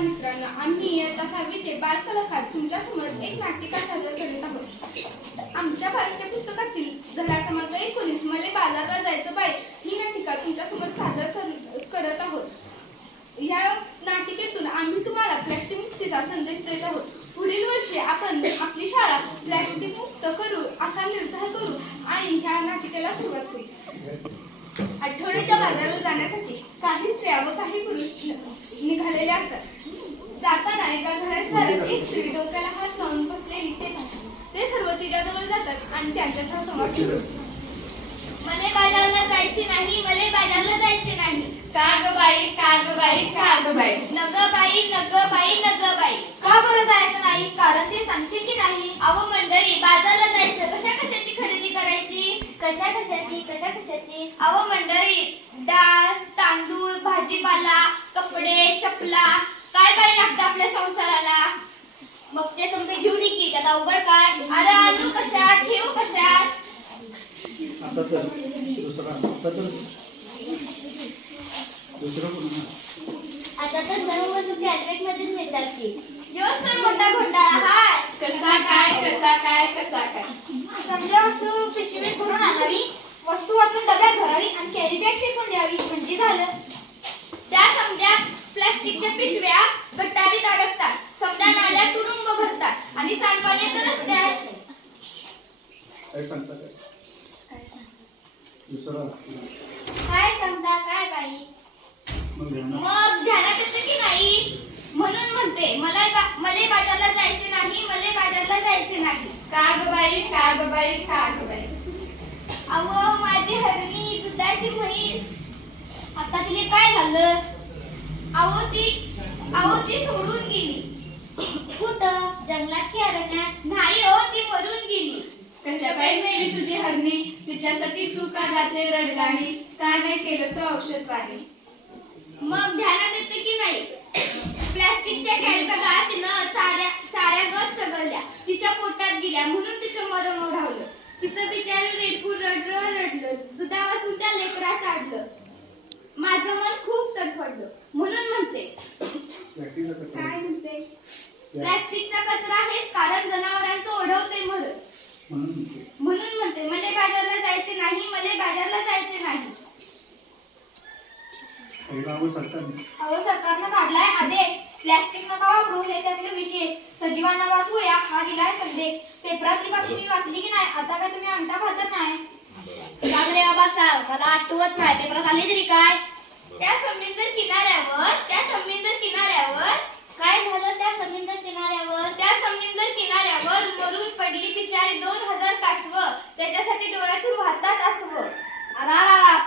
मित्रांनो, आम्ही इयत्ता 6वीचे बालकलाकार तुमच्यासमोर एक नाटिका सादर करत आहोत. आमच्या पाठ्यपुस्तकातील धडा क्रमांक 19 मले बाजारला जायचं बाई ही नाटिका तुमच्यासमोर सादर करत आहोत. या नाटिकेतून आम्ही तुम्हाला प्लॅस्टिक मुक्तीचा संदेश देत आहोत. पुढील वर्षी आपण आपली शाळा प्लॅस्टिक मुक्त करू असा निर्धार करू आणि ह्या नाटिकेला सुरुवात करू. आठवड्याच्या बाजाराला जाण्यासाठी काही स्त्रिया व काही पुरुष निघालेले असतात. जाताना एका घरात एक स्त्री डोक्याला हात लावून बसलेली ते सर्व तिच्याजवळ जातात आणि त्यांच्याचा संवाद सुरू. मले बाजारला जायचे नाही, मले बाजारला जायचे नाही. का ग बाई, का ग बाई, का ग बाई. नग बाई, नग बाई, नग बाई. का बरं जायचं नाही? कारण ते सांगशील की नाही? अहो मंडळी, बाजारला जायचं, कशा कशाची खरेदी करायची? कशा कशाची? अहो मंडळी, डाळ, तांदूळ, भाजीपाला, कपडे, चपला, काय काय लागतं आपल्या संसाराला. मग ते समजा घेऊन ये की, त्यात अवघड काय. अरे आणू कशात, ठेवू कशात? आता सर दुसरं कोण? आता तर सर्व वस्तू कॅटबॅग मध्येच मिळतात की. योच तर मोठा घोटाळा हाय. कसा काय, कसा काय, कसा काय. समजा वस्तू पिशवीत भरून आणावी, वस्तू वाचून डब्यात भरावी आणि कॅरी बॅग फेकून द्यावी म्हणजे झालं. त्या समजा प्लास्टिकच्या पिशव्या गटारीत अडकतात, समजा नाल्यात तुडुंब भरतात आणि सांडपाण्याचं रस्त्यात. काय सांगता काय? दुसरा काय सांगता काय बाई? मग ध्यानात येतं की नाही? म्हणून म्हणते मले बाजारला जायचे नाही, मले बाजारला जायचे नाही. का ग बाई, का ग बाई, का ग बाई. अहो माझी हरणी दुधाची म्हैस. आता तिने काय झालं? अहो ती सोडून गेली. कुठं? जंगलात की अरण्यात? नाही हो, ती मरून गेली. कशा पायी नेली तुझी हरणी, तिच्यासाठी तू का जाते रडगाणी, काय नाही केलं तर औषध पाणी. मग ध्यानात येते की नाही? प्लास्टिकच्या कॅरीबॅगा तिनं चाऱ्या गत चढवल्या, तिच्या पोटात गेल्या म्हणून तिचं मरण ओढावलं. तिचं बिचारी रेडपूर रडलं, दुधा वाचून त्या लेकरा चाडलं. माझं मन खूप तडफडलं. म्हणून म्हणते, काय म्हणते? प्लास्टिकचा कचरा हेच कारण जनावरांचं ओढवते मरण. म्हणून म्हणते मले बाजारला जायचे नाही, मले बाजारला जायचे नाही. अहो सरकारनं काढलाय आदेश, प्लॅस्टिक नका वापरू हे त्यातले विशेष. सजीवांना वाचवूया हा दिलाय संदेश. पेपरातली बातमी तुम्ही वाचली की नाही? आता काय तुम्ही अंगठा फादर नाही? सांग रे बाबा सांग, मला आठवत नाही. पेपरात आली तरी काय? त्या समुद्र किनाऱ्यावर काय झालं त्या समुद्र किनाऱ्यावर? त्या समुद्र किनाऱ्यावर मरून पडली बिचारी 2000 कासवं. त्याच्यासाठी डोळ्यातून वाहतात आसवं. अरा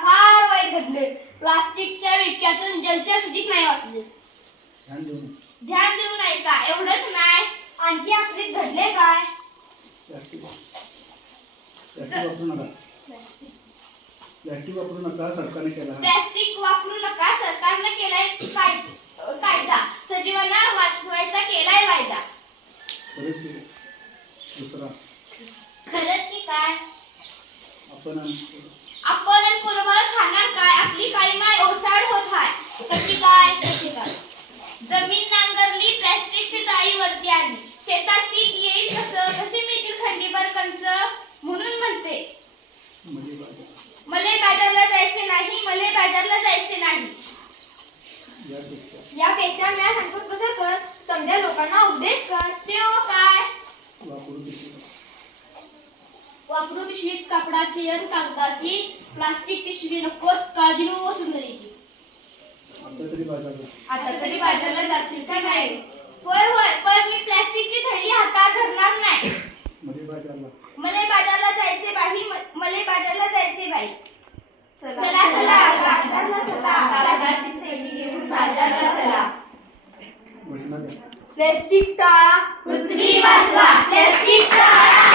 फार वाईट घडले. प्लास्टिकच्या विटक्यातून जलचर सुधीक नाही वाचले. ध्यान देऊन ऐका, एवढंच नाही, आणखी आपलीत घडले काय? प्लॅस्टिक वापरू नका सरकारने केला. प्लास्टिक वापरू नका सरकारनं केलाय कायदा. सजीवांना वाचवायचा केलाय वायदा. दुसरा खरंच की काय? आपण आपण पूर्व खाणार काय? आपली काळी माय ओसाड होत आहे. कशी काय? जमीन नांगरली, प्लॅस्टिकची जाळी वरती आली. शेतात पीक येईल कसं? कशी मिळतील खंडीभर कंस? म्हणून म्हणते मले बाजारला जायचे नाही, मले बाजारला जायचे नाही. यापेक्षा मी सांगतो कसं कर, समजा लोकांना उपदेश कर. ते हो काय? वापरू पिशवीत कापडाची आणि कागदाची, प्लास्टिक पिशवी नकोच, काळजी वसून द्यायची. आता तरी बाजारला जाशील का नाही? होय, पण मी प्लॅस्टिकची थैली हातात धरणार नाही. मले बाजारला जायचे बाई, मले बाजारला जायचे बाई. चला बाजारला चला, बाजारची थैली घेऊन बाजारला चला. प्लॅस्टिक टाळा, पृथ्वी वाचवा. प्लॅस्टिक टाळा.